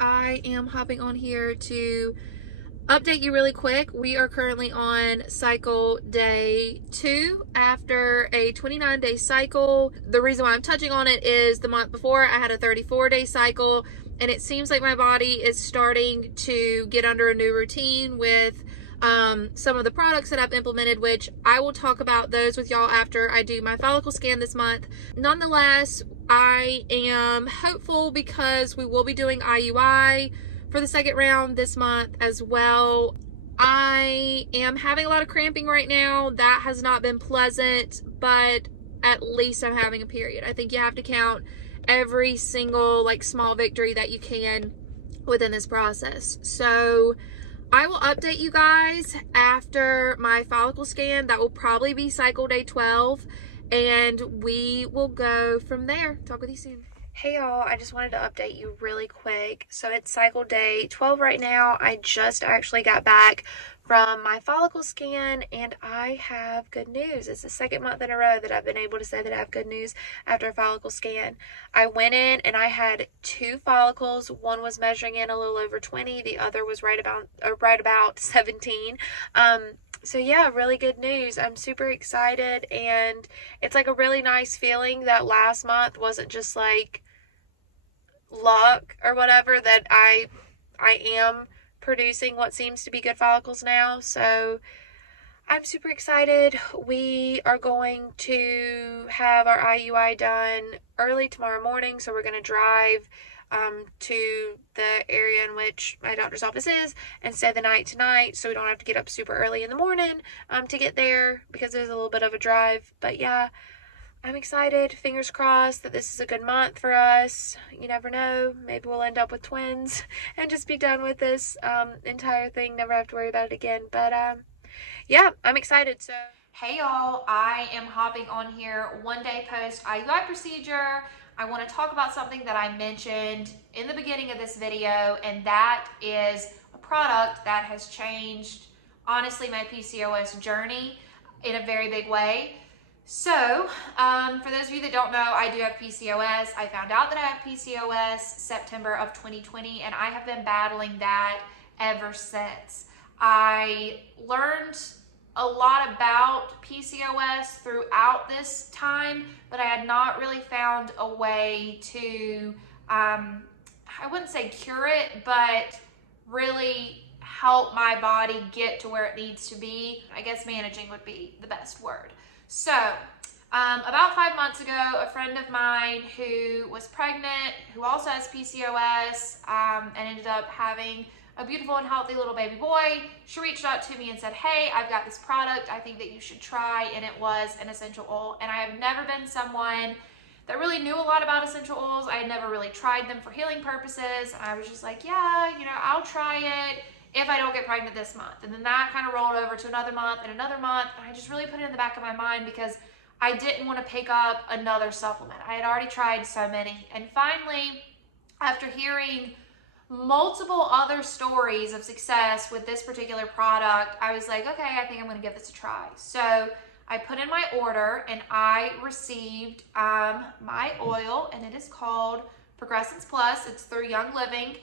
I am hopping on here to update you really quick. We are currently on cycle day 2 after a 29-day cycle. The reason why I'm touching on it is the month before I had a 34-day cycle, and it seems like my body is starting to get under a new routine with some of the products that I've implemented, which I will talk about those with y'all after I do my follicle scan this month. Nonetheless, I am hopeful because we will be doing IUI for the second round this month as well. I am having a lot of cramping right now. That has not been pleasant, but at least I'm having a period. I think you have to count every single small victory that you can within this process. So I will update you guys after my follicle scan. That will probably be cycle day 12, and we will go from there. Talk with you soon. Hey y'all, I just wanted to update you really quick. So it's cycle day 12 right now. I just actually got back from my follicle scan, and I have good news. It's the second month in a row that I've been able to say that I have good news after a follicle scan. I went in and I had 2 follicles. One was measuring in a little over 20. The other was right about 17. So yeah, really good news. I'm super excited, and it's like a really nice feeling that last month wasn't just like luck or whatever, that I am producing what seems to be good follicles now. So I'm super excited. We are going to have our IUI done early tomorrow morning, so we're going to drive to the area in which my doctor's office is and stay the night tonight, so we don't have to get up super early in the morning to get there, because there's a little bit of a drive. But yeah, I'm excited. Fingers crossed that this is a good month for us. You never know. Maybe we'll end up with twins and just be done with this entire thing. Never have to worry about it again. But yeah, I'm excited. So hey y'all, I am hopping on here one day post IUI procedure. I want to talk about something that I mentioned in the beginning of this video, and that is a product that has changed, honestly, my PCOS journey in a very big way. So, for those of you that don't know, I do have PCOS. I found out that I have PCOS September of 2020, and I have been battling that ever since. I learned a lot about PCOS throughout this time, but I had not really found a way to, I wouldn't say cure it, but really help my body get to where it needs to be. I guess managing would be the best word. So, about 5 months ago, a friend of mine who was pregnant, who also has PCOS, and ended up having a beautiful and healthy little baby boy, she reached out to me and said, hey, I've got this product I think that you should try, and it was an essential oil. And I have never been someone that really knew a lot about essential oils. I had never really tried them for healing purposes. And I was just like, yeah, I'll try it if I don't get pregnant this month. And then that kind of rolled over to another month and another month. And I just really put it in the back of my mind because I didn't want to pick up another supplement. I had already tried so many. And finally, after hearing multiple other stories of success with this particular product, I was like, okay, I think I'm going to give this a try. So I put in my order, and I received my oil, and it is called Progessence Plus. It's through Young Living.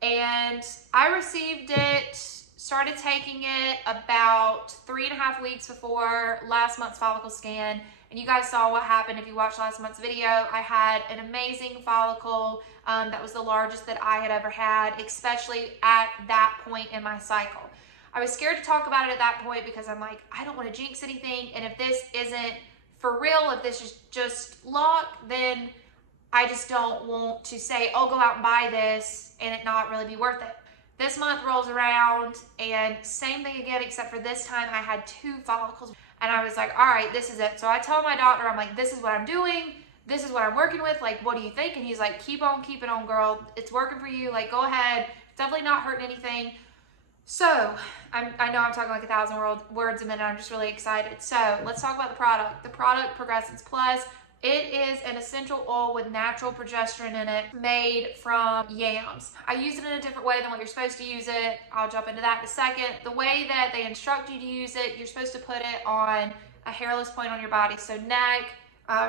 And I received it, started taking it about 3.5 weeks before last month's follicle scan. And you guys saw what happened if you watched last month's video. I had an amazing follicle that was the largest that I had ever had, especially at that point in my cycle. I was scared to talk about it at that point because I'm like, I don't want to jinx anything. And if this isn't for real, if this is just luck, then I just don't want to say, oh, go out and buy this and it not really be worth it. This month rolls around, and same thing again, except for this time I had 2 follicles. And I was like, all right, this is it. So I tell my doctor, I'm like, this is what I'm doing. This is what I'm working with. Like, what do you think? And he's like, keep on keeping on, girl. It's working for you. Like, go ahead. It's definitely not hurting anything. So I know I'm talking like 1,000 words a minute. I'm just really excited. So let's talk about the product. The product, Progessence Plus. It is an essential oil with natural progesterone in it, made from yams. I use it in a different way than what you're supposed to use it. I'll jump into that in a second. The way that they instruct you to use it, you're supposed to put it on a hairless point on your body. So neck,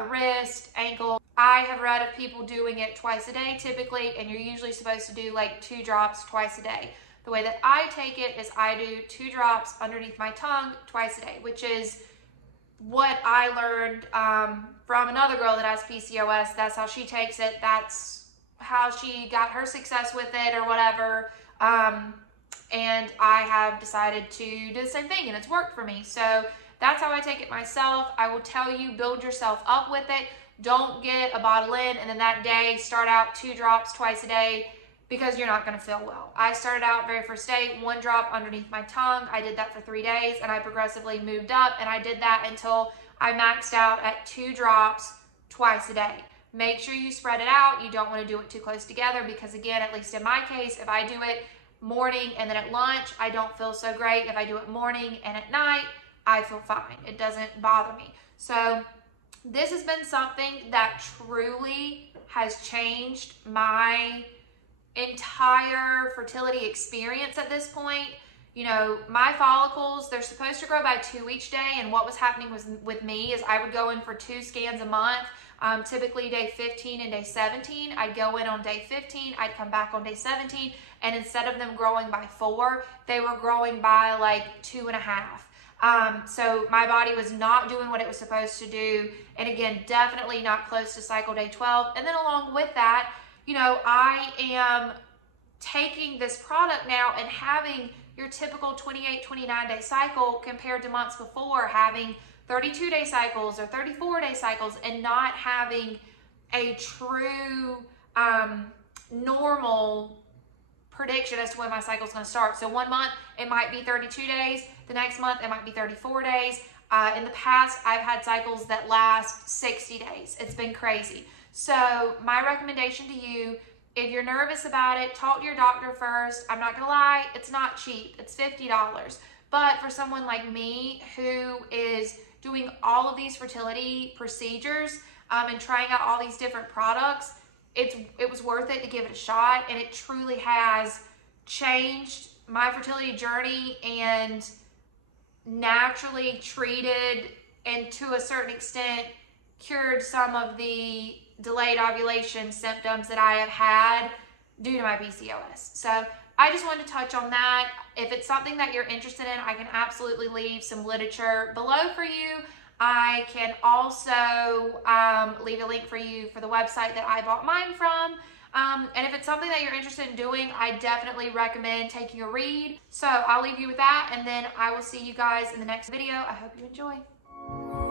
wrist, ankle, I have read of people doing it twice a day typically, and you're usually supposed to do like 2 drops twice a day. The way that I take it is I do 2 drops underneath my tongue twice a day, which is what I learned from another girl that has PCOS. That's how she takes it. That's how she got her success with it or whatever. And I have decided to do the same thing, and it's worked for me. So that's how I take it myself. I will tell you, build yourself up with it. Don't get a bottle in and then that day start out 2 drops twice a day, because you're not going to feel well. I started out very first day, 1 drop underneath my tongue. I did that for 3 days, and I progressively moved up, and I did that until I maxed out at 2 drops twice a day. Make sure you spread it out. You don't want to do it too close together, because again, at least in my case, if I do it morning and then at lunch, I don't feel so great. If I do it morning and at night, I feel fine. It doesn't bother me. So this has been something that truly has changed my entire fertility experience at this point. You know, my follicles, they're supposed to grow by 2 each day, and what was happening with me is I would go in for 2 scans a month, typically day 15 and day 17. I'd go in on day 15, I'd come back on day 17, and instead of them growing by 4, they were growing by like 2.5. So my body was not doing what it was supposed to do, and again, definitely not close to cycle day 12. And then along with that, you know, I am taking this product now and having your typical 28, 29 day cycle compared to months before having 32-day cycles or 34-day cycles, and not having a true normal prediction as to when my cycle is going to start. So one month it might be 32 days, the next month it might be 34 days. In the past, I've had cycles that last 60 days. It's been crazy. So my recommendation to you, if you're nervous about it, talk to your doctor first. I'm not gonna lie, it's not cheap. It's $50. But for someone like me who is doing all of these fertility procedures and trying out all these different products, it was worth it to give it a shot, and it truly has changed my fertility journey and naturally treated and to a certain extent cured some of the delayed ovulation symptoms that I have had due to my PCOS. So I just wanted to touch on that. If it's something that you're interested in, I can absolutely leave some literature below for you. I can also leave a link for you for the website that I bought mine from. And if it's something that you're interested in doing, I definitely recommend taking a read. So I'll leave you with that, and then I will see you guys in the next video. I hope you enjoy.